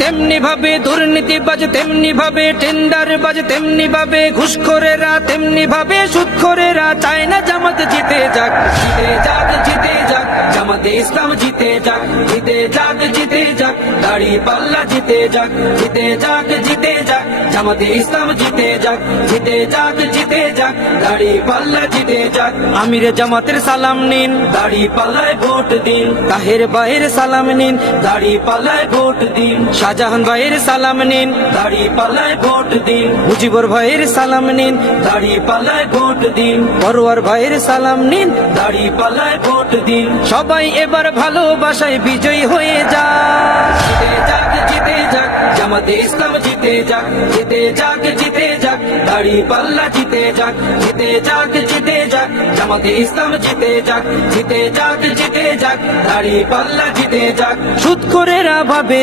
তেমনি ভাবে দুর্নীতিবাজ, তেমনি ভাবে টেন্ডারবাজ, তেমনি ভাবে ঘুষখোরেরা, তেমনি ভাবে সুদখোরেরা চায় না জামাত জিতে যাক। জিতে যাক, জিতে যাক, জামাতে ইসলাম জিতে যাক। জিতে যাক, জিতে যাক, দাড়ি পাল্লা জিতে যাক। জিতে যাক, জিতে যাক, জামাতে ইসলাম জিতে যাক। জিতে যাক, জিতে যাক, দাড়ি পাল্লা জিতে যাক। আমির জামাতের সালাম নিন, দাড়ি পাল্লায় ভোট দিন। তাহের ভাইয়ের সালাম নিন, দাড়ি পাল্লায় ভোট দিন। শাহজাহান ভাইয়ের সালাম নিন, দাড়ি পাল্লায় ভোট দিন। মুজিবুর ভাইয়ের সালাম নিন, দাড়ি পাল্লায় ভোট দিন। পরোয়ার ভাইয়ের সালাম নিন, দাড়ি পাল্লায় ভোট দিন। সবাই এবার ভালোবাসায় বিজয়ী হয়ে যাক। জিতে যাক, জিতে যাক, জামাতে ইসলাম জিতে যাক। জিতে যাক, জিতে যাক, দাড়ি পাল্লা জিতে যাক। জিতে যাক, জিতে যাক, জামাতে ইসলাম জিতে যাক। জিতে যাক, জিতে যাক, দাড়ি পাল্লা জিতে যাক। সুদখোরেরা ভাবে